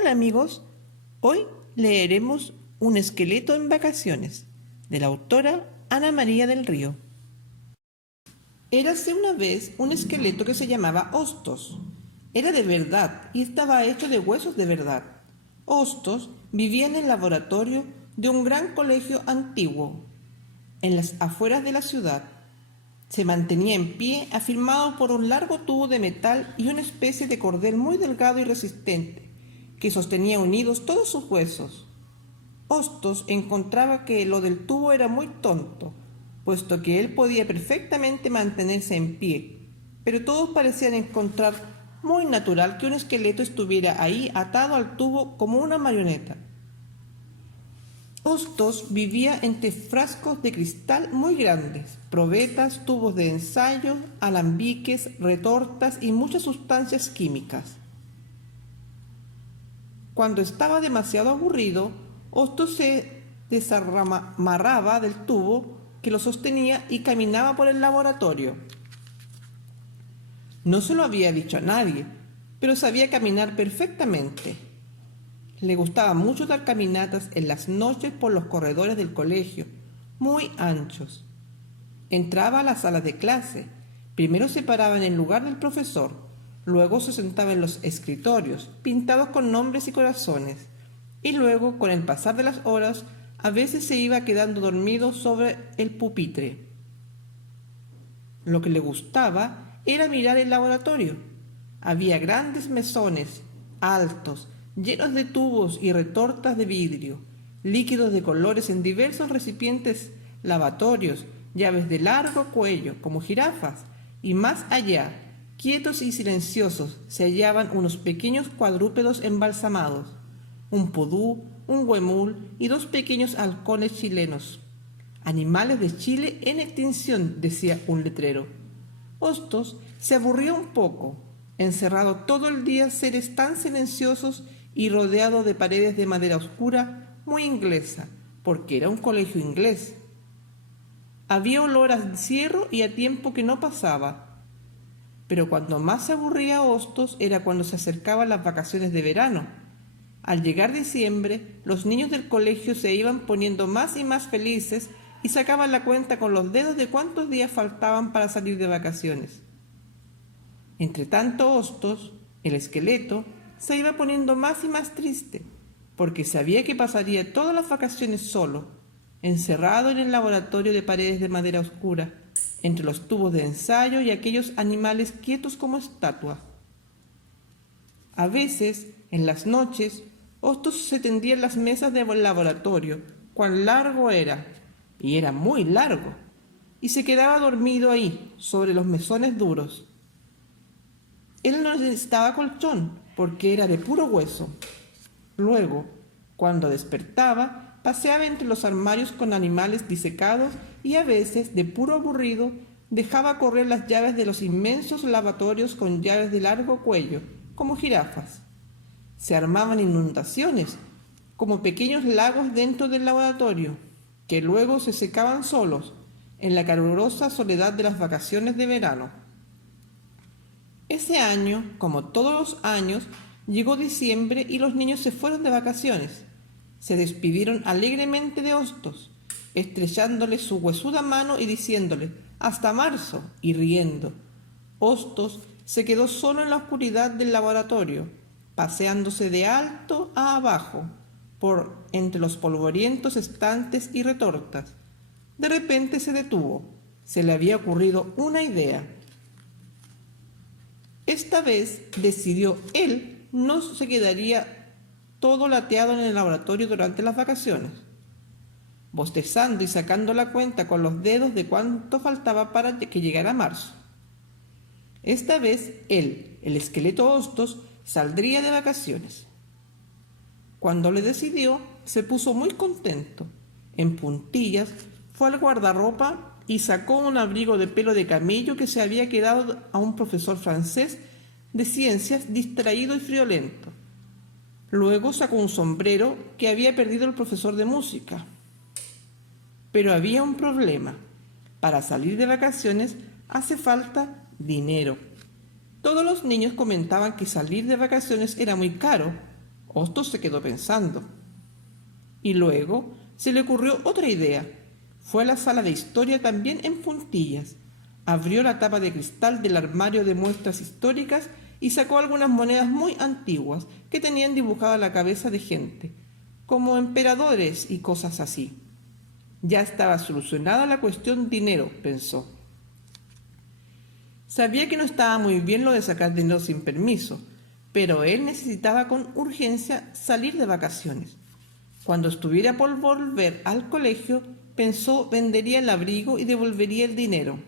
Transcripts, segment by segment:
Hola amigos, hoy leeremos Un esqueleto en vacaciones, de la autora Ana María del Río. Érase una vez un esqueleto que se llamaba Hostos. Era de verdad y estaba hecho de huesos de verdad. Hostos vivía en el laboratorio de un gran colegio antiguo, en las afueras de la ciudad. Se mantenía en pie, afirmado por un largo tubo de metal y una especie de cordel muy delgado y resistente, que sostenía unidos todos sus huesos. Hostos encontraba que lo del tubo era muy tonto, puesto que él podía perfectamente mantenerse en pie, pero todos parecían encontrar muy natural que un esqueleto estuviera ahí atado al tubo como una marioneta. Hostos vivía entre frascos de cristal muy grandes, probetas, tubos de ensayo, alambiques, retortas y muchas sustancias químicas. Cuando estaba demasiado aburrido, Hostos se desamarraba del tubo que lo sostenía y caminaba por el laboratorio. No se lo había dicho a nadie, pero sabía caminar perfectamente. Le gustaba mucho dar caminatas en las noches por los corredores del colegio, muy anchos. Entraba a las salas de clase. Primero se paraba en el lugar del profesor, luego se sentaba en los escritorios, pintados con nombres y corazones, y luego, con el pasar de las horas, a veces se iba quedando dormido sobre el pupitre. Lo que le gustaba era mirar el laboratorio. Había grandes mesones, altos, llenos de tubos y retortas de vidrio, líquidos de colores en diversos recipientes lavatorios, llaves de largo cuello, como jirafas, y más allá, quietos y silenciosos, se hallaban unos pequeños cuadrúpedos embalsamados, un pudú, un huemul y dos pequeños halcones chilenos. Animales de Chile en extinción, decía un letrero. Hostos se aburría un poco, encerrado todo el día, seres tan silenciosos y rodeado de paredes de madera oscura, muy inglesa, porque era un colegio inglés. Había olor a encierro y a tiempo que no pasaba. Pero cuando más se aburría Hostos era cuando se acercaban las vacaciones de verano. Al llegar diciembre, los niños del colegio se iban poniendo más y más felices y sacaban la cuenta con los dedos de cuántos días faltaban para salir de vacaciones. Entre tanto, Hostos, el esqueleto, se iba poniendo más y más triste, porque sabía que pasaría todas las vacaciones solo, encerrado en el laboratorio de paredes de madera oscura, entre los tubos de ensayo y aquellos animales quietos como estatuas. A veces, en las noches, Hostos se tendía en las mesas del laboratorio, cuán largo era, y era muy largo, y se quedaba dormido ahí, sobre los mesones duros. Él no necesitaba colchón, porque era de puro hueso. Luego, cuando despertaba, paseaba entre los armarios con animales disecados y a veces, de puro aburrido, dejaba correr las llaves de los inmensos lavatorios con llaves de largo cuello, como jirafas. Se armaban inundaciones, como pequeños lagos dentro del laboratorio, que luego se secaban solos, en la calurosa soledad de las vacaciones de verano. Ese año, como todos los años, llegó diciembre y los niños se fueron de vacaciones. Se despidieron alegremente de Hostos, estrechándole su huesuda mano y diciéndole «hasta marzo» y riendo. Hostos se quedó solo en la oscuridad del laboratorio, paseándose de alto a abajo, por entre los polvorientos estantes y retortas. De repente se detuvo. Se le había ocurrido una idea. Esta vez decidió él no se quedaría todo lateado en el laboratorio durante las vacaciones, bostezando y sacando la cuenta con los dedos de cuánto faltaba para que llegara marzo. Esta vez él, el esqueleto Hostos, saldría de vacaciones. Cuando le decidió, se puso muy contento. En puntillas, fue al guardarropa y sacó un abrigo de pelo de camello que se había quedado a un profesor francés de ciencias distraído y friolento. Luego sacó un sombrero que había perdido el profesor de música. Pero había un problema. Para salir de vacaciones hace falta dinero. Todos los niños comentaban que salir de vacaciones era muy caro, Hostos se quedó pensando. Y luego se le ocurrió otra idea. Fue a la sala de historia también en puntillas. Abrió la tapa de cristal del armario de muestras históricas y sacó algunas monedas muy antiguas que tenían dibujada la cabeza de gente, como emperadores y cosas así. Ya estaba solucionada la cuestión dinero, pensó. Sabía que no estaba muy bien lo de sacar dinero sin permiso, pero él necesitaba con urgencia salir de vacaciones. Cuando estuviera por volver al colegio, pensó vendería el abrigo y devolvería el dinero.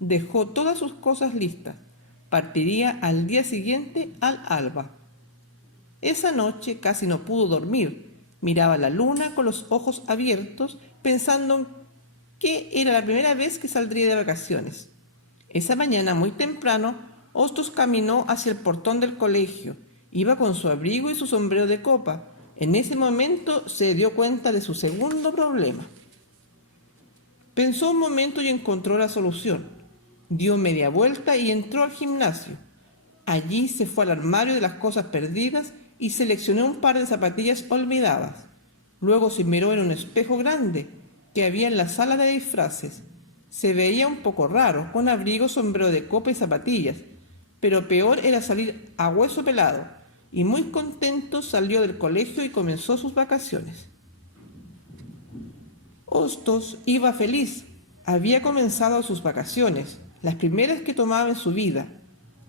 Dejó todas sus cosas listas. Partiría al día siguiente al alba. Esa noche casi no pudo dormir. Miraba la luna con los ojos abiertos, pensando que era la primera vez que saldría de vacaciones. Esa mañana, muy temprano, Hostos caminó hacia el portón del colegio. Iba con su abrigo y su sombrero de copa. En ese momento se dio cuenta de su segundo problema. Pensó un momento y encontró la solución. Dio media vuelta y entró al gimnasio. Allí se fue al armario de las cosas perdidas y seleccionó un par de zapatillas olvidadas. Luego se miró en un espejo grande que había en la sala de disfraces. Se veía un poco raro, con abrigo, sombrero de copa y zapatillas, pero peor era salir a hueso pelado, y muy contento salió del colegio y comenzó sus vacaciones. Hostos iba feliz. Había comenzado sus vacaciones, las primeras que tomaba en su vida.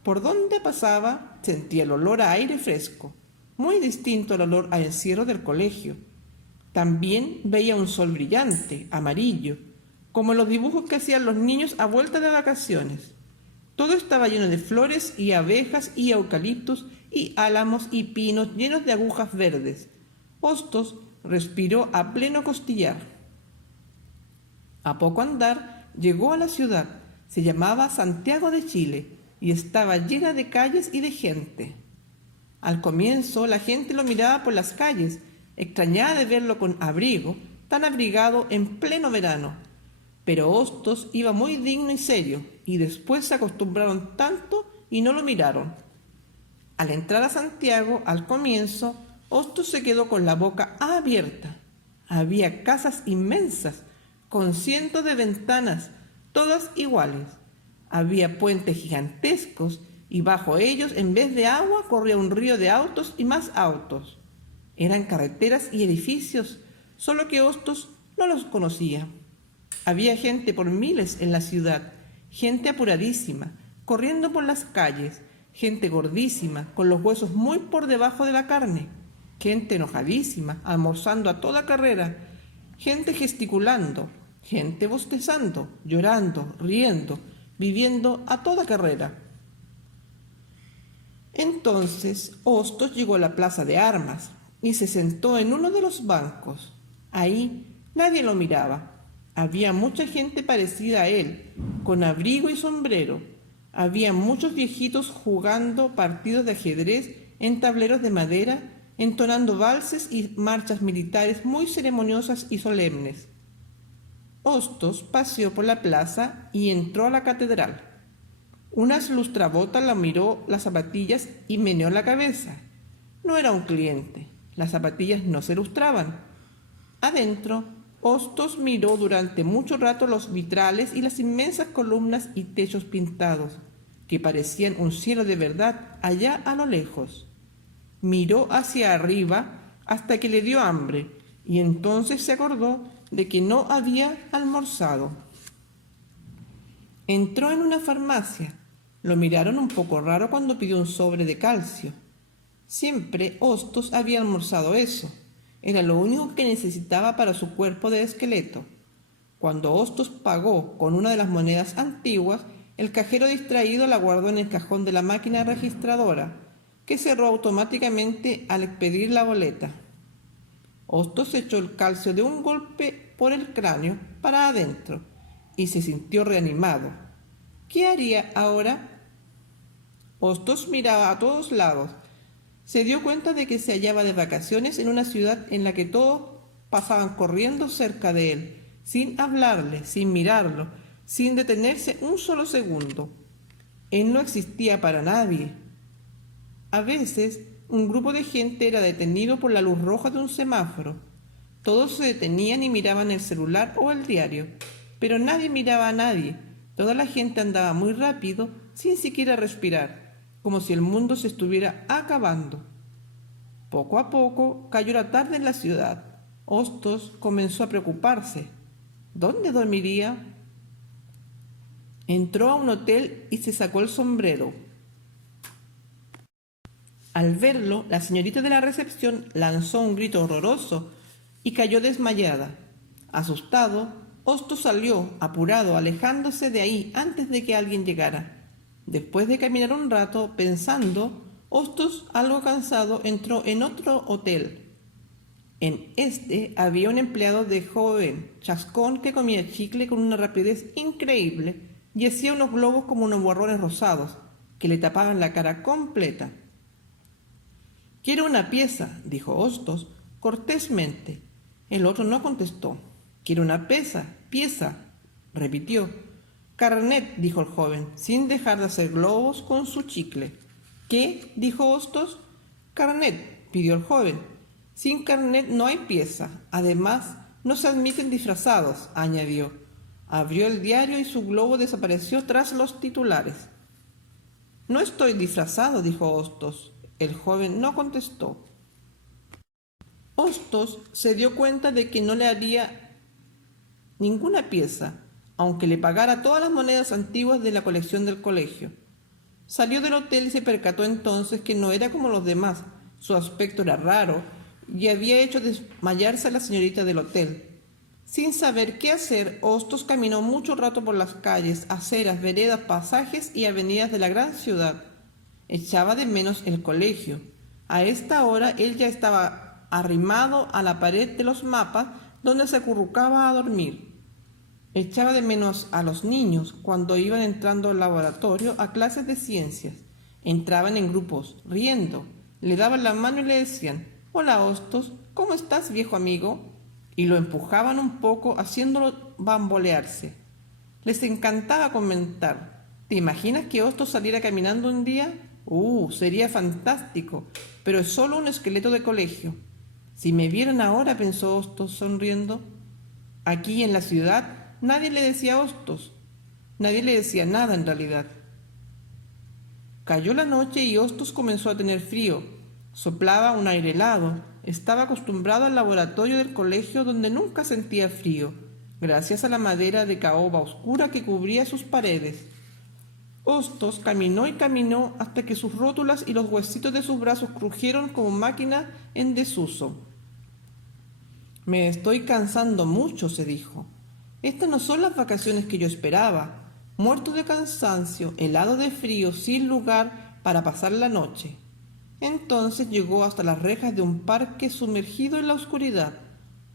Por donde pasaba sentía el olor a aire fresco, muy distinto al olor a encierro del colegio. También veía un sol brillante, amarillo, como los dibujos que hacían los niños a vuelta de vacaciones. Todo estaba lleno de flores y abejas y eucaliptus y álamos y pinos llenos de agujas verdes. Hostos respiró a pleno costillar. A poco andar llegó a la ciudad. Se llamaba Santiago de Chile y estaba llena de calles y de gente. Al comienzo la gente lo miraba por las calles, extrañada de verlo con abrigo, tan abrigado en pleno verano. Pero Hostos iba muy digno y serio, y después se acostumbraron tanto y no lo miraron. Al entrar a Santiago, al comienzo, Hostos se quedó con la boca abierta. Había casas inmensas, con cientos de ventanas, todas iguales. Había puentes gigantescos y bajo ellos, en vez de agua, corría un río de autos y más autos. Eran carreteras y edificios, solo que Hostos no los conocía. Había gente por miles en la ciudad, gente apuradísima, corriendo por las calles, gente gordísima, con los huesos muy por debajo de la carne, gente enojadísima, almorzando a toda carrera, gente gesticulando, gente bostezando, llorando, riendo, viviendo a toda carrera. Entonces Hostos llegó a la plaza de armas y se sentó en uno de los bancos. Ahí nadie lo miraba. Había mucha gente parecida a él, con abrigo y sombrero. Había muchos viejitos jugando partidos de ajedrez en tableros de madera, entonando valses y marchas militares muy ceremoniosas y solemnes. Hostos paseó por la plaza y entró a la catedral. Una lustrabota la miró las zapatillas y meneó la cabeza. No era un cliente. Las zapatillas no se lustraban. Adentro, Hostos miró durante mucho rato los vitrales y las inmensas columnas y techos pintados, que parecían un cielo de verdad allá a lo lejos. Miró hacia arriba hasta que le dio hambre, y entonces se acordó de que no había almorzado. Entró en una farmacia. Lo miraron un poco raro cuando pidió un sobre de calcio. Siempre Hostos había almorzado eso. Era lo único que necesitaba para su cuerpo de esqueleto. Cuando Hostos pagó con una de las monedas antiguas, el cajero distraído la guardó en el cajón de la máquina registradora, que cerró automáticamente al expedir la boleta. Hostos echó el calcio de un golpe por el cráneo para adentro y se sintió reanimado. ¿Qué haría ahora? Hostos miraba a todos lados. Se dio cuenta de que se hallaba de vacaciones en una ciudad en la que todos pasaban corriendo cerca de él, sin hablarle, sin mirarlo, sin detenerse un solo segundo. Él no existía para nadie. A veces un grupo de gente era detenido por la luz roja de un semáforo. Todos se detenían y miraban el celular o el diario, pero nadie miraba a nadie. Toda la gente andaba muy rápido, sin siquiera respirar, como si el mundo se estuviera acabando. Poco a poco cayó la tarde en la ciudad. Hostos comenzó a preocuparse. ¿Dónde dormiría? Entró a un hotel y se sacó el sombrero. Al verlo, la señorita de la recepción lanzó un grito horroroso y cayó desmayada. Asustado, Hostos salió, apurado, alejándose de ahí antes de que alguien llegara. Después de caminar un rato, pensando, Hostos, algo cansado, entró en otro hotel. En este había un empleado de joven, chascón, que comía chicle con una rapidez increíble y hacía unos globos como unos borrones rosados, que le tapaban la cara completa. «Quiero una pieza», dijo Hostos cortésmente. El otro no contestó. «Quiero una pieza», repitió. «Carnet», dijo el joven, sin dejar de hacer globos con su chicle. «¿Qué?», dijo Hostos. «Carnet», pidió el joven. «Sin carnet no hay pieza. Además, no se admiten disfrazados», añadió. Abrió el diario y su globo desapareció tras los titulares. «No estoy disfrazado», dijo Hostos. El joven no contestó. Hostos se dio cuenta de que no le haría ninguna pieza, aunque le pagara todas las monedas antiguas de la colección del colegio. Salió del hotel y se percató entonces que no era como los demás. Su aspecto era raro y había hecho desmayarse a la señorita del hotel. Sin saber qué hacer, Hostos caminó mucho rato por las calles, aceras, veredas, pasajes y avenidas de la gran ciudad. Echaba de menos el colegio. A esta hora él ya estaba arrimado a la pared de los mapas donde se acurrucaba a dormir. Echaba de menos a los niños cuando iban entrando al laboratorio a clases de ciencias. Entraban en grupos, riendo, le daban la mano y le decían: «Hola, Hostos, ¿cómo estás, viejo amigo?», y lo empujaban un poco haciéndolo bambolearse. Les encantaba comentar: «¿Te imaginas que Hostos saliera caminando un día? Sería fantástico, pero es solo un esqueleto de colegio». «Si me vieran ahora», pensó Hostos sonriendo. Aquí en la ciudad nadie le decía Hostos. Nadie le decía nada en realidad. Cayó la noche y Hostos comenzó a tener frío. Soplaba un aire helado. Estaba acostumbrado al laboratorio del colegio donde nunca sentía frío, gracias a la madera de caoba oscura que cubría sus paredes. Hostos caminó y caminó hasta que sus rótulas y los huesitos de sus brazos crujieron como máquina en desuso. «Me estoy cansando mucho», se dijo. «Estas no son las vacaciones que yo esperaba. Muerto de cansancio, helado de frío, sin lugar para pasar la noche». Entonces llegó hasta las rejas de un parque sumergido en la oscuridad.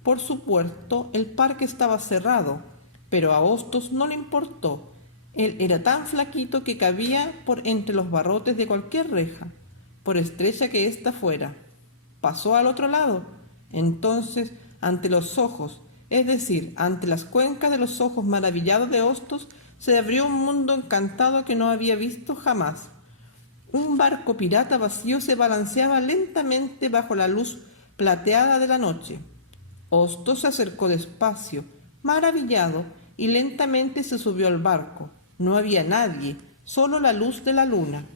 Por supuesto, el parque estaba cerrado, pero a Hostos no le importó. Él era tan flaquito que cabía por entre los barrotes de cualquier reja, por estrecha que ésta fuera. Pasó al otro lado. Entonces, ante los ojos, es decir, ante las cuencas de los ojos maravillados de Hostos, se abrió un mundo encantado que no había visto jamás. Un barco pirata vacío se balanceaba lentamente bajo la luz plateada de la noche. Hostos se acercó despacio, maravillado, y lentamente se subió al barco. No había nadie, solo la luz de la luna.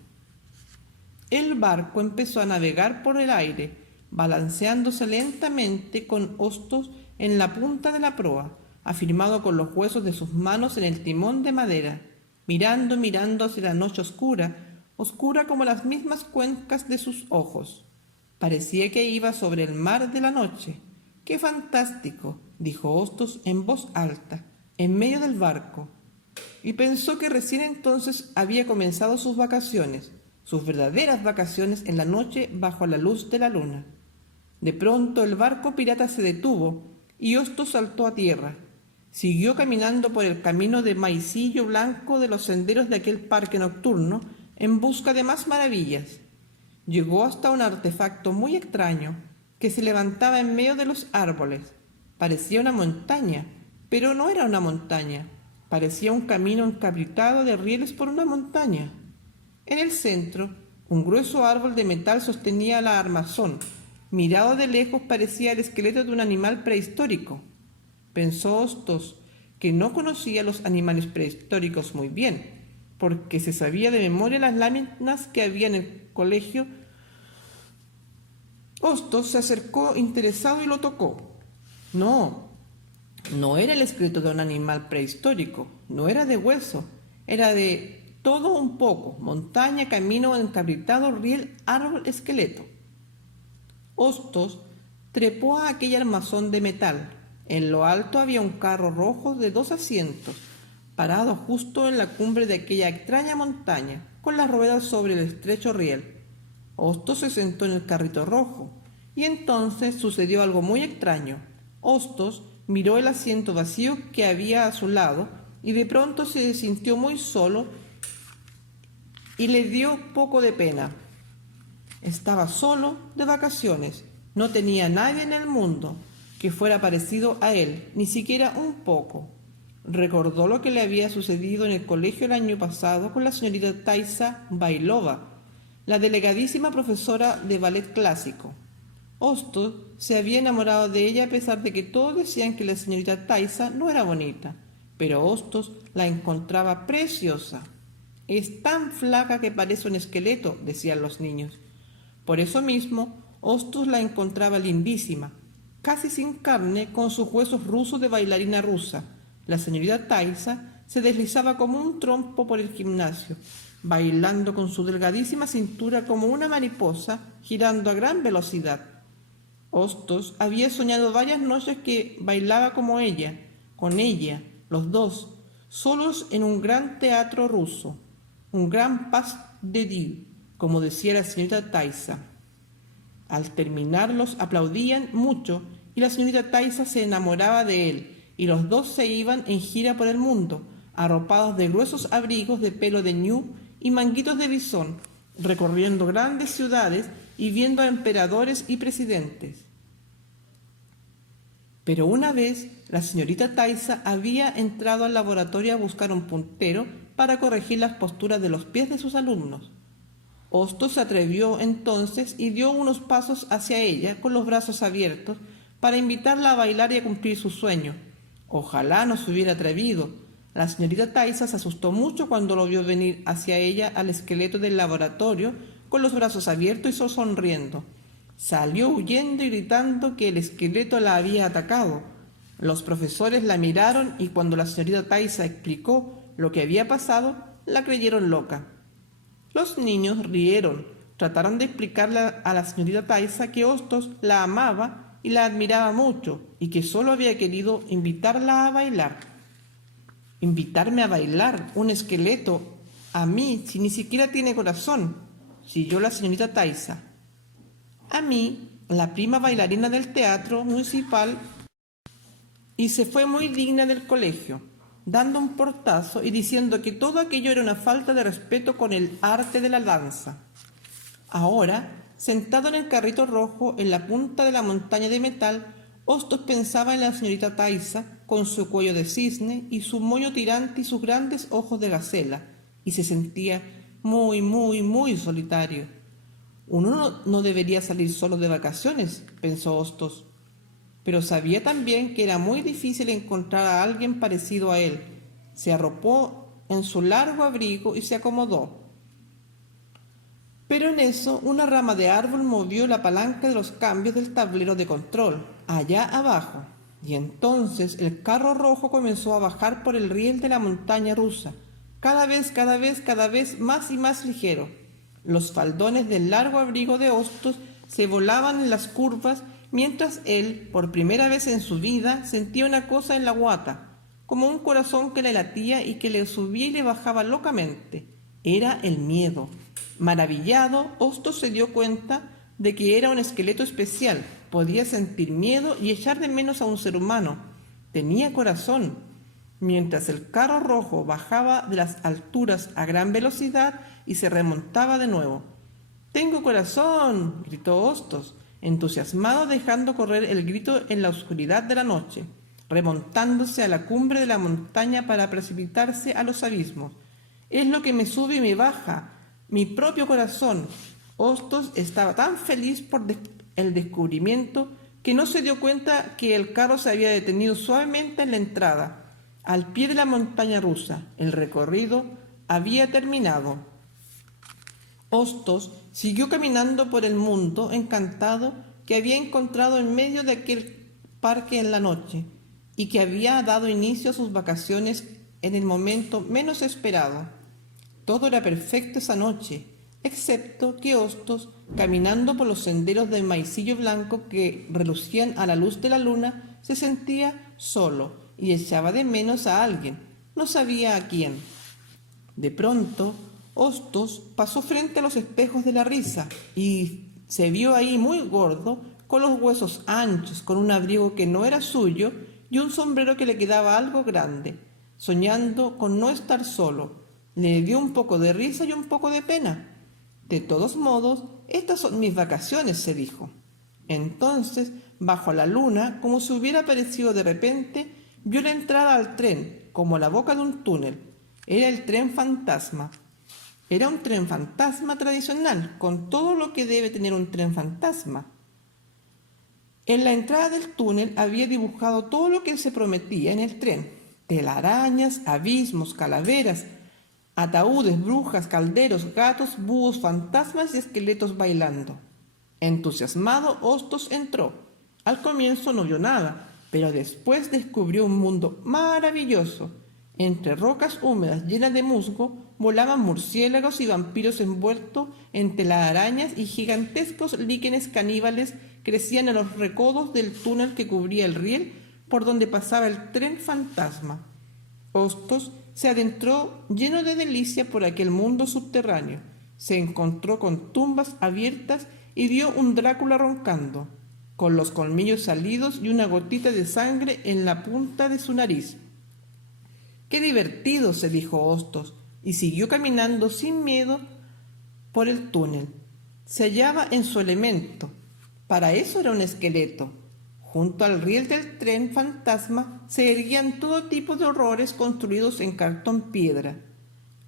El barco empezó a navegar por el aire, balanceándose lentamente con Hostos en la punta de la proa, afirmado con los huesos de sus manos en el timón de madera, mirando hacia la noche oscura como las mismas cuencas de sus ojos. Parecía que iba sobre el mar de la noche. «¡Qué fantástico!», dijo Hostos en voz alta, en medio del barco, y pensó que recién entonces había comenzado sus vacaciones, sus verdaderas vacaciones en la noche bajo la luz de la luna. De pronto el barco pirata se detuvo y Hostos saltó a tierra. Siguió caminando por el camino de maicillo blanco de los senderos de aquel parque nocturno en busca de más maravillas. Llegó hasta un artefacto muy extraño que se levantaba en medio de los árboles. Parecía una montaña, pero no era una montaña. Parecía un camino encabritado de rieles por una montaña. En el centro, Un grueso árbol de metal sostenía la armazón. Mirado de lejos parecía el esqueleto de un animal prehistórico. Pensó Hostos, que no conocía los animales prehistóricos muy bien, porque se sabía de memoria las láminas que había en el colegio. Hostos se acercó interesado y lo tocó. No, no era el esqueleto de un animal prehistórico, no era de hueso, era de todo un poco: montaña, camino, encabritado, riel, árbol, esqueleto. Hostos trepó a aquel armazón de metal. En lo alto había un carro rojo de 2 asientos, parado justo en la cumbre de aquella extraña montaña, con las ruedas sobre el estrecho riel. Hostos se sentó en el carrito rojo, y entonces sucedió algo muy extraño. Hostos miró el asiento vacío que había a su lado, y de pronto se sintió muy solo y le dio poco de pena. Estaba solo, de vacaciones, no tenía nadie en el mundo que fuera parecido a él, ni siquiera un poco. Recordó lo que le había sucedido en el colegio el año pasado con la señorita Taissa Bailova, la delegadísima profesora de ballet clásico. Hostos se había enamorado de ella a pesar de que todos decían que la señorita Taissa no era bonita, pero Hostos la encontraba preciosa. «Es tan flaca que parece un esqueleto», decían los niños. Por eso mismo, Hostos la encontraba lindísima, casi sin carne, con sus huesos rusos de bailarina rusa. La señorita Taissa se deslizaba como un trompo por el gimnasio, bailando con su delgadísima cintura como una mariposa, girando a gran velocidad. Hostos había soñado varias noches que bailaba como ella, con ella, los dos, solos en un gran teatro ruso, un gran pas de deux, como decía la señorita Taissa. Al terminar los aplaudían mucho y la señorita Taissa se enamoraba de él, y los dos se iban en gira por el mundo, arropados de gruesos abrigos de pelo de ñu y manguitos de bisón, recorriendo grandes ciudades y viendo a emperadores y presidentes. Pero una vez la señorita Taissa había entrado al laboratorio a buscar un puntero para corregir las posturas de los pies de sus alumnos. Hostos se atrevió entonces y dio unos pasos hacia ella con los brazos abiertos para invitarla a bailar y a cumplir su sueño. Ojalá no se hubiera atrevido. La señorita Taissa se asustó mucho cuando lo vio venir hacia ella al esqueleto del laboratorio con los brazos abiertos y sonriendo. Salió huyendo y gritando que el esqueleto la había atacado. Los profesores la miraron y cuando la señorita Taissa explicó lo que había pasado, la creyeron loca. Los niños rieron, trataron de explicarle a la señorita Taissa que Hostos la amaba y la admiraba mucho y que solo había querido invitarla a bailar. «¿Invitarme a bailar? ¿Un esqueleto? ¿A mí, si ni siquiera tiene corazón?», siguió la señorita Taissa. «A mí, la prima bailarina del teatro municipal», y se fue muy digna del colegio, dando un portazo y diciendo que todo aquello era una falta de respeto con el arte de la danza. Ahora, sentado en el carrito rojo en la punta de la montaña de metal, Hostos pensaba en la señorita Taissa con su cuello de cisne y su moño tirante y sus grandes ojos de gacela, y se sentía muy, muy, muy solitario. Uno no debería salir solo de vacaciones, pensó Hostos, pero sabía también que era muy difícil encontrar a alguien parecido a él. Se arropó en su largo abrigo y se acomodó. Pero en eso una rama de árbol movió la palanca de los cambios del tablero de control, allá abajo, y entonces el carro rojo comenzó a bajar por el riel de la montaña rusa, cada vez más y más ligero. Los faldones del largo abrigo de Hostos se volaban en las curvas, mientras él, por primera vez en su vida, sentía una cosa en la guata, como un corazón que le latía y que le subía y le bajaba locamente. Era el miedo. Maravillado, Hostos se dio cuenta de que era un esqueleto especial. Podía sentir miedo y echar de menos a un ser humano. Tenía corazón. Mientras el carro rojo bajaba de las alturas a gran velocidad y se remontaba de nuevo. «¡Tengo corazón!», gritó Hostos, entusiasmado, dejando correr el grito en la oscuridad de la noche, remontándose a la cumbre de la montaña para precipitarse a los abismos. «Es lo que me sube y me baja. Mi propio corazón. Hostos estaba tan feliz por el descubrimiento que no se dio cuenta que el carro se había detenido suavemente en la entrada, al pie de la montaña rusa. El recorrido había terminado. Hostos siguió caminando por el mundo encantado que había encontrado en medio de aquel parque en la noche y que había dado inicio a sus vacaciones en el momento menos esperado. Todo era perfecto esa noche, excepto que Hostos, caminando por los senderos de maicillo blanco que relucían a la luz de la luna, se sentía solo y echaba de menos a alguien, no sabía a quién. De pronto, Hostos pasó frente a los espejos de la risa y se vio ahí muy gordo, con los huesos anchos, con un abrigo que no era suyo y un sombrero que le quedaba algo grande, soñando con no estar solo. Le dio un poco de risa y un poco de pena. De todos modos, estas son mis vacaciones, se dijo. Entonces, bajo la luna, como si hubiera aparecido de repente, vio la entrada al tren, como la boca de un túnel. Era el tren fantasma. Era un tren fantasma tradicional, con todo lo que debe tener un tren fantasma. En la entrada del túnel había dibujado todo lo que se prometía en el tren: telarañas, abismos, calaveras, ataúdes, brujas, calderos, gatos, búhos, fantasmas y esqueletos bailando. Entusiasmado, Hostos entró. Al comienzo no vio nada, pero después descubrió un mundo maravilloso. Entre rocas húmedas llenas de musgo volaban murciélagos y vampiros envueltos en telarañas, y gigantescos líquenes caníbales crecían en los recodos del túnel que cubría el riel por donde pasaba el tren fantasma. Hostos se adentró lleno de delicia por aquel mundo subterráneo. Se encontró con tumbas abiertas y vio un Drácula roncando, con los colmillos salidos y una gotita de sangre en la punta de su nariz. ¡Qué divertido!, se dijo Hostos, y siguió caminando sin miedo por el túnel. Se hallaba en su elemento. Para eso era un esqueleto. Junto al riel del tren fantasma se erguían todo tipo de horrores construidos en cartón piedra: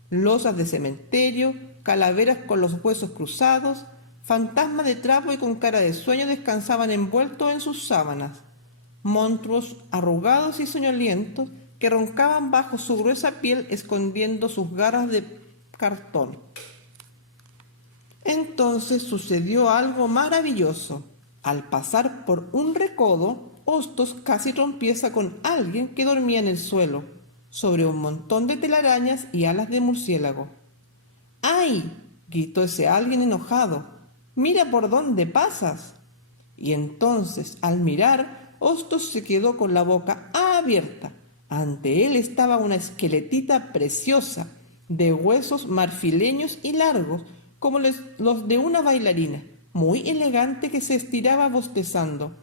losas de cementerio, calaveras con los huesos cruzados, fantasmas de trapo y con cara de sueño descansaban envueltos en sus sábanas, monstruos arrugados y soñolientos que roncaban bajo su gruesa piel escondiendo sus garras de cartón. Entonces sucedió algo maravilloso. Al pasar por un recodo, Hostos casi trompieza con alguien que dormía en el suelo, sobre un montón de telarañas y alas de murciélago. ¡Ay!, gritó ese alguien enojado. ¡Mira por dónde pasas! Y entonces, al mirar, Hostos se quedó con la boca abierta. Ante él estaba una esqueletita preciosa, de huesos marfileños y largos, como los de una bailarina, muy elegante, que se estiraba bostezando.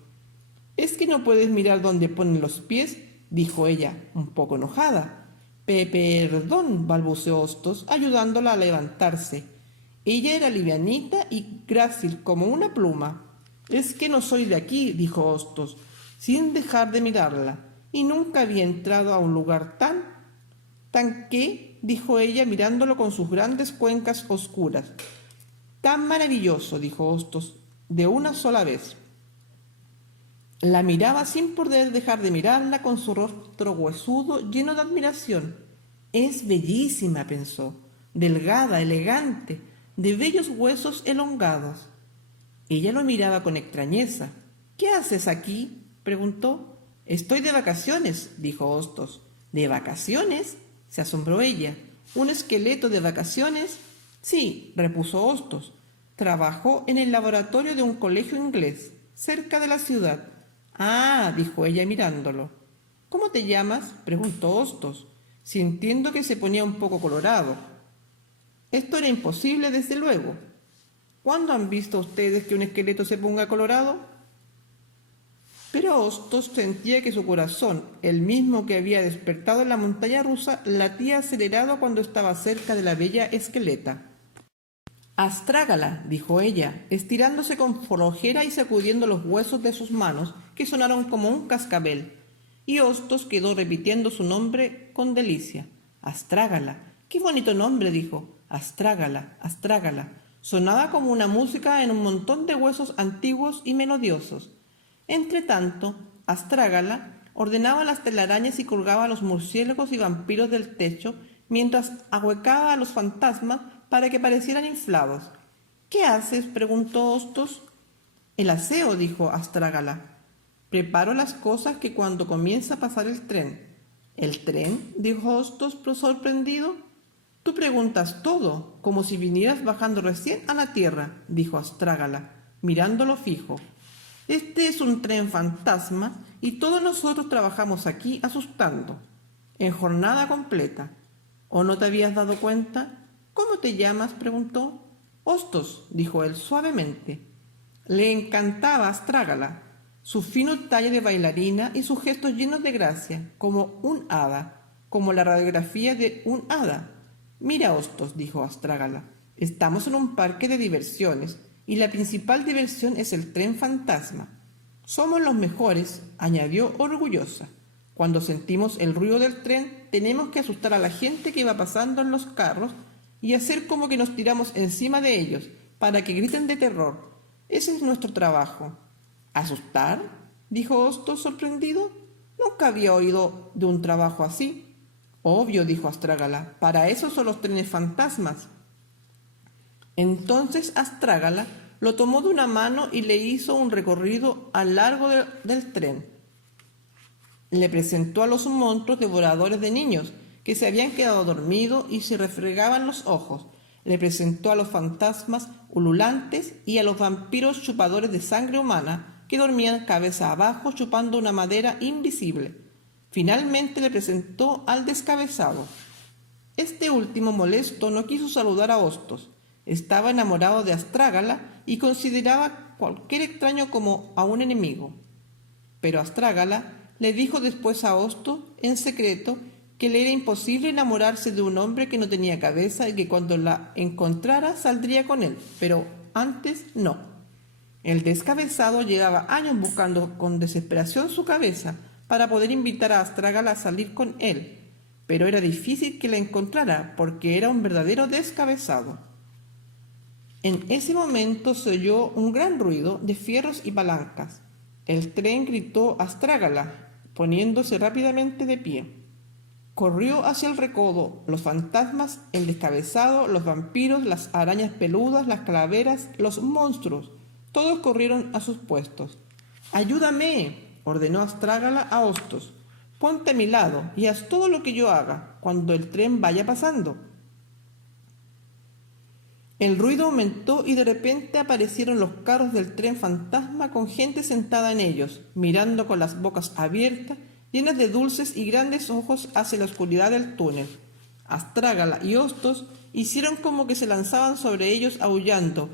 —¿Es que no puedes mirar dónde ponen los pies? —dijo ella, un poco enojada. —Perdón —balbuceó Hostos, ayudándola a levantarse. Ella era livianita y grácil como una pluma. —Es que no soy de aquí —dijo Hostos, sin dejar de mirarla—, y nunca había entrado a un lugar tan qué —dijo ella, mirándolo con sus grandes cuencas oscuras—. Tan maravilloso —dijo Hostos, de una sola vez. La miraba sin poder dejar de mirarla, con su rostro huesudo lleno de admiración. —Es bellísima —pensó—, delgada, elegante, de bellos huesos elongados. Ella lo miraba con extrañeza. —¿Qué haces aquí? —preguntó. —Estoy de vacaciones —dijo Hostos. —¿De vacaciones? —se asombró ella. —¿Un esqueleto de vacaciones? —Sí —repuso Hostos—, trabajó en el laboratorio de un colegio inglés, cerca de la ciudad. —Ah —dijo ella mirándolo. —¿Cómo te llamas? —preguntó Hostos, sintiendo que se ponía un poco colorado. Esto era imposible, desde luego. ¿Cuándo han visto ustedes que un esqueleto se ponga colorado? Pero Hostos sentía que su corazón, el mismo que había despertado en la montaña rusa, latía acelerado cuando estaba cerca de la bella esqueleta. —Astrágala —dijo ella, estirándose con flojera y sacudiendo los huesos de sus manos, que sonaron como un cascabel. Y Hostos quedó repitiendo su nombre con delicia. —Astrágala. —¡Qué bonito nombre! —dijo. Astrágala, astrágala. Sonaba como una música en un montón de huesos antiguos y melodiosos. Entretanto, Astrágala ordenaba las telarañas y colgaba a los murciélagos y vampiros del techo mientras ahuecaba a los fantasmas para que parecieran inflados. —¿Qué haces? —preguntó Hostos. —El aseo —dijo Astrágala—. Preparo las cosas que cuando comienza a pasar el tren. —¿El tren? —dijo Hostos sorprendido. —Tú preguntas todo, como si vinieras bajando recién a la tierra —dijo Astrágala, mirándolo fijo. Este es un tren fantasma y todos nosotros trabajamos aquí asustando, en jornada completa. ¿O no te habías dado cuenta? —¿Cómo te llamas? —preguntó. —Hostos —dijo él suavemente. Le encantaba Astrágala, su fino talle de bailarina y sus gestos llenos de gracia, como un hada, como la radiografía de un hada. —Mira, Hostos —dijo Astrágala—, estamos en un parque de diversiones y la principal diversión es el tren fantasma. Somos los mejores —añadió orgullosa—. Cuando sentimos el ruido del tren, tenemos que asustar a la gente que va pasando en los carros y hacer como que nos tiramos encima de ellos para que griten de terror. Ese es nuestro trabajo. —¿Asustar? —dijo Hostos sorprendido. Nunca había oído de un trabajo así. —Obvio —dijo Astrágala—, para eso son los trenes fantasmas. Entonces Astrágala lo tomó de una mano y le hizo un recorrido a largo del tren. Le presentó a los monstruos devoradores de niños, que se habían quedado dormidos y se refregaban los ojos. Le presentó a los fantasmas ululantes y a los vampiros chupadores de sangre humana, que dormían cabeza abajo chupando una madera invisible. Finalmente le presentó al descabezado. Este último, molesto, no quiso saludar a Hostos. Estaba enamorado de Astrágala y consideraba cualquier extraño como a un enemigo. Pero Astrágala le dijo después a Hostos, en secreto, que le era imposible enamorarse de un hombre que no tenía cabeza y que cuando la encontrara saldría con él, pero antes no. El descabezado llevaba años buscando con desesperación su cabeza para poder invitar a Astrágala a salir con él, pero era difícil que la encontrara porque era un verdadero descabezado. En ese momento se oyó un gran ruido de fierros y palancas. El tren gritó Astrágala, poniéndose rápidamente de pie. Corrió hacia el recodo, los fantasmas, el descabezado, los vampiros, las arañas peludas, las calaveras, los monstruos. Todos corrieron a sus puestos. —¡Ayúdame! —ordenó Astrágala a Hostos. —Ponte a mi lado y haz todo lo que yo haga cuando el tren vaya pasando. El ruido aumentó y de repente aparecieron los carros del tren fantasma con gente sentada en ellos, mirando con las bocas abiertas, llenas de dulces y grandes ojos hacia la oscuridad del túnel. Astrágala y Hostos hicieron como que se lanzaban sobre ellos aullando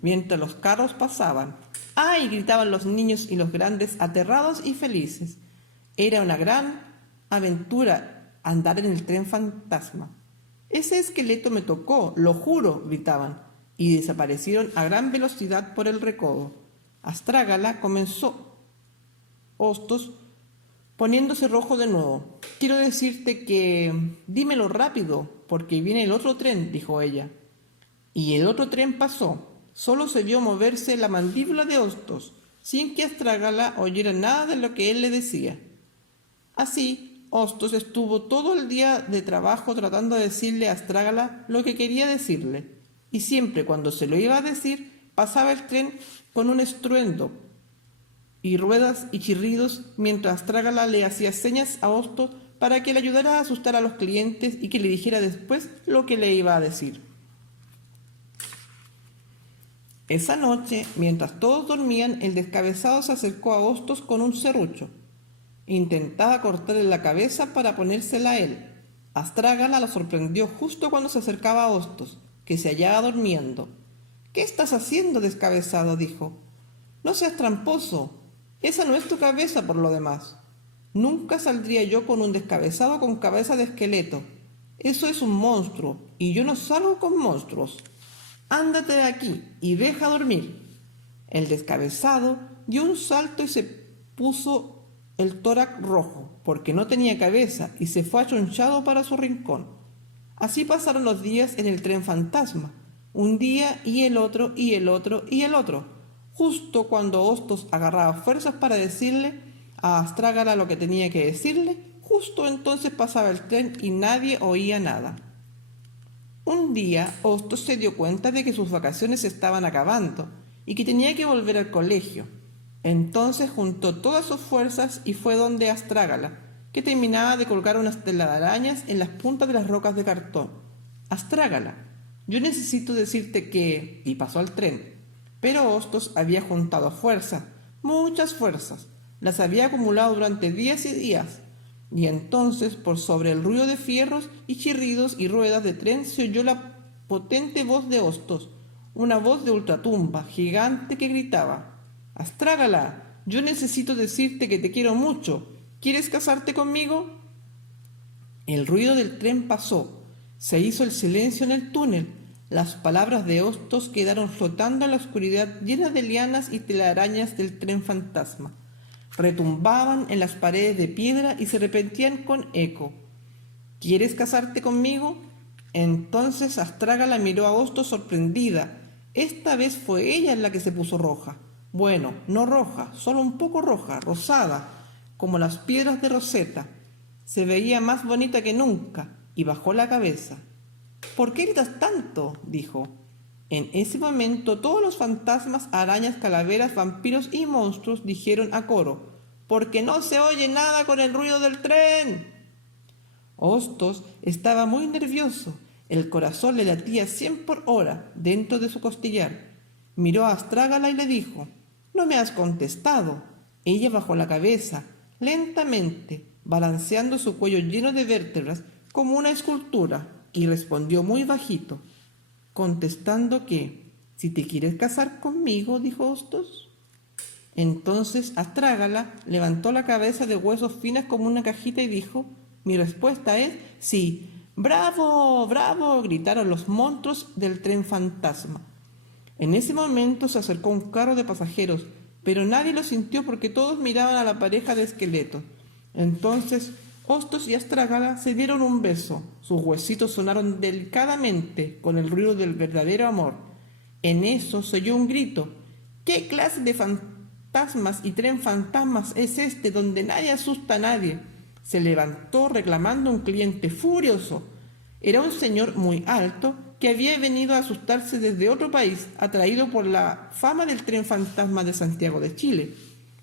mientras los carros pasaban. ¡Ay! Gritaban los niños y los grandes, aterrados y felices. Era una gran aventura andar en el tren fantasma. —Ese esqueleto me tocó, lo juro —gritaban, y desaparecieron a gran velocidad por el recodo. Astrágala comenzó. Hostos, poniéndose rojo de nuevo. —Quiero decirte que... dímelo rápido, porque viene el otro tren —dijo ella. Y el otro tren pasó. Solo se vio moverse la mandíbula de Hostos, sin que Astrágala oyera nada de lo que él le decía. Así, Hostos estuvo todo el día de trabajo tratando de decirle a Astrágala lo que quería decirle, y siempre cuando se lo iba a decir, pasaba el tren con un estruendo y ruedas y chirridos, mientras Astrágala le hacía señas a Hostos para que le ayudara a asustar a los clientes y que le dijera después lo que le iba a decir. Esa noche, mientras todos dormían, el descabezado se acercó a Hostos con un serrucho. Intentaba cortarle la cabeza para ponérsela a él. Astrágala lo sorprendió justo cuando se acercaba a Hostos, que se hallaba durmiendo. —¿Qué estás haciendo, descabezado? —dijo. —No seas tramposo. Esa no es tu cabeza por lo demás. Nunca saldría yo con un descabezado con cabeza de esqueleto. Eso es un monstruo, y yo no salgo con monstruos. Ándate de aquí y deja dormir. El descabezado dio un salto y se puso el tórax rojo, porque no tenía cabeza, y se fue achonchado para su rincón. Así pasaron los días en el tren fantasma, un día y el otro y el otro y el otro. Justo cuando Hostos agarraba fuerzas para decirle a Astrágala lo que tenía que decirle, justo entonces pasaba el tren y nadie oía nada. Un día Hostos se dio cuenta de que sus vacaciones se estaban acabando y que tenía que volver al colegio. Entonces juntó todas sus fuerzas y fue donde Astrágala, que terminaba de colgar unas telarañas en las puntas de las rocas de cartón. Astrágala, yo necesito decirte que... Y pasó al tren. Pero Hostos había juntado fuerzas, muchas fuerzas. Las había acumulado durante días y días. Y entonces, por sobre el ruido de fierros y chirridos y ruedas de tren, se oyó la potente voz de Hostos, una voz de ultratumba, gigante, que gritaba: «Astrágala, yo necesito decirte que te quiero mucho. ¿Quieres casarte conmigo?» El ruido del tren pasó. Se hizo el silencio en el túnel. Las palabras de Hostos quedaron flotando en la oscuridad llena de lianas y telarañas del tren fantasma. Retumbaban en las paredes de piedra y se repetían con eco. ¿Quieres casarte conmigo? Entonces Astrágala miró a Hostos sorprendida. Esta vez fue ella la que se puso roja. Bueno, no roja, solo un poco roja, rosada, como las piedras de Rosetta. Se veía más bonita que nunca y bajó la cabeza. «¿Por qué gritas tanto?», dijo. En ese momento todos los fantasmas, arañas, calaveras, vampiros y monstruos dijeron a coro: «¡Porque no se oye nada con el ruido del tren!». Hostos estaba muy nervioso. El corazón le latía 100 por hora dentro de su costillar. Miró a Astrágala y le dijo: «No me has contestado». Ella bajó la cabeza, lentamente, balanceando su cuello lleno de vértebras como una escultura, y respondió muy bajito, contestando que «Si te quieres casar conmigo», dijo Hostos. Entonces Astrágala levantó la cabeza de huesos finos como una cajita y dijo: «Mi respuesta es sí». «¡Bravo! ¡Bravo!», gritaron los monstruos del tren fantasma. En ese momento se acercó un carro de pasajeros, pero nadie lo sintió porque todos miraban a la pareja de esqueletos. Entonces Hostos y Astrágala se dieron un beso. Sus huesitos sonaron delicadamente con el ruido del verdadero amor. En eso se oyó un grito. «¿Qué clase de fantasmas y tren fantasmas es este donde nadie asusta a nadie?». Se levantó reclamando un cliente furioso. Era un señor muy alto que había venido a asustarse desde otro país, atraído por la fama del tren fantasma de Santiago de Chile.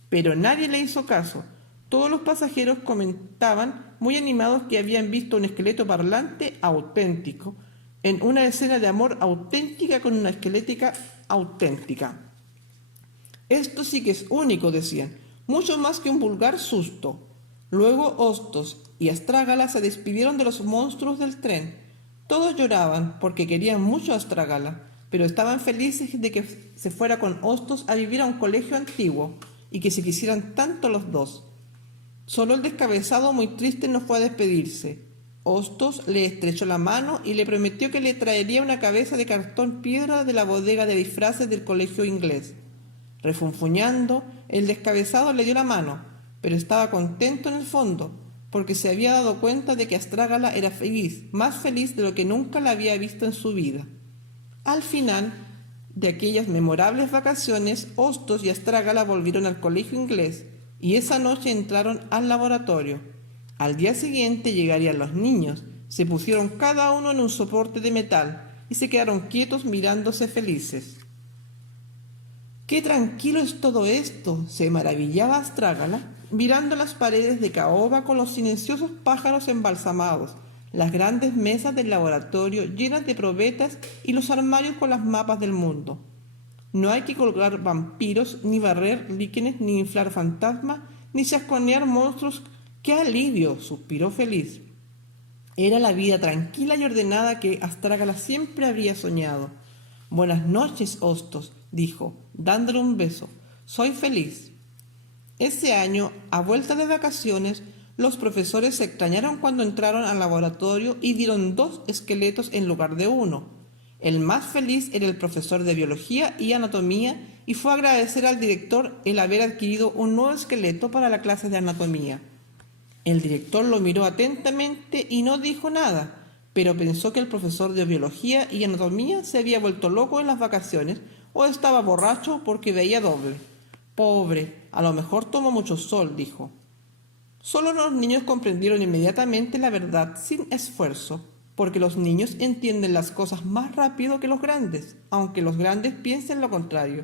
Pero nadie le hizo caso. Todos los pasajeros comentaban, muy animados, que habían visto un esqueleto parlante auténtico, en una escena de amor auténtica con una esquelética auténtica. «Esto sí que es único», decían, «mucho más que un vulgar susto». Luego Hostos y Astrágala se despidieron de los monstruos del tren. Todos lloraban porque querían mucho a Astrágala, pero estaban felices de que se fuera con Hostos a vivir a un colegio antiguo y que se quisieran tanto los dos. Solo el descabezado, muy triste, no fue a despedirse. Hostos le estrechó la mano y le prometió que le traería una cabeza de cartón piedra de la bodega de disfraces del colegio inglés. Refunfuñando, el descabezado le dio la mano, pero estaba contento en el fondo, porque se había dado cuenta de que Astrágala era feliz, más feliz de lo que nunca la había visto en su vida. Al final de aquellas memorables vacaciones, Hostos y Astrágala volvieron al colegio inglés, y esa noche entraron al laboratorio. Al día siguiente llegarían los niños. Se pusieron cada uno en un soporte de metal y se quedaron quietos mirándose felices. «¡Qué tranquilo es todo esto!», se maravillaba Astrágala, mirando las paredes de caoba con los silenciosos pájaros embalsamados, las grandes mesas del laboratorio llenas de probetas y los armarios con las mapas del mundo. «No hay que colgar vampiros, ni barrer líquenes, ni inflar fantasmas, ni chasconear monstruos. ¡Qué alivio!», suspiró feliz. Era la vida tranquila y ordenada que Astrágala siempre había soñado. «Buenas noches, Hostos», dijo, dándole un beso. «Soy feliz». Ese año, a vuelta de vacaciones, los profesores se extrañaron cuando entraron al laboratorio y vieron 2 esqueletos en lugar de uno. El más feliz era el profesor de biología y anatomía y fue a agradecer al director el haber adquirido un nuevo esqueleto para la clase de anatomía. El director lo miró atentamente y no dijo nada, pero pensó que el profesor de biología y anatomía se había vuelto loco en las vacaciones o estaba borracho porque veía doble. Pobre, a lo mejor tomó mucho sol, dijo. Solo los niños comprendieron inmediatamente la verdad sin esfuerzo, porque los niños entienden las cosas más rápido que los grandes, aunque los grandes piensen lo contrario.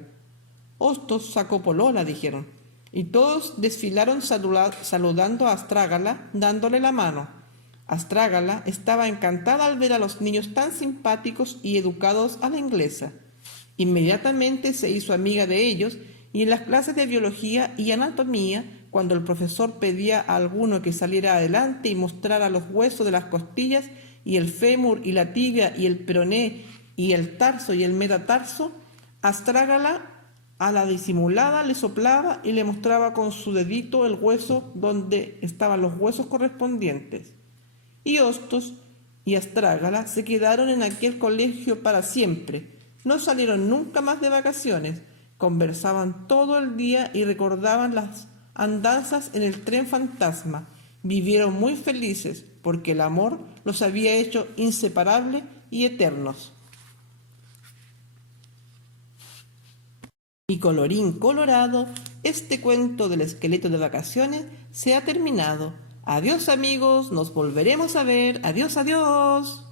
Hostos sacó polola, dijeron, y todos desfilaron saludando a Astrágala, dándole la mano. Astrágala estaba encantada al ver a los niños tan simpáticos y educados a la inglesa. Inmediatamente se hizo amiga de ellos y en las clases de biología y anatomía, cuando el profesor pedía a alguno que saliera adelante y mostrara los huesos de las costillas y el fémur y la tibia y el peroné y el tarso y el metatarso, Astrágala a la disimulada le soplaba y le mostraba con su dedito el hueso donde estaban los huesos correspondientes. Y Hostos y Astrágala se quedaron en aquel colegio para siempre. No salieron nunca más de vacaciones, conversaban todo el día y recordaban las andanzas en el tren fantasma. Vivieron muy felices porque el amor los había hecho inseparables y eternos. Y colorín colorado, este cuento del esqueleto de vacaciones se ha terminado. Adiós amigos, nos volveremos a ver. Adiós, adiós.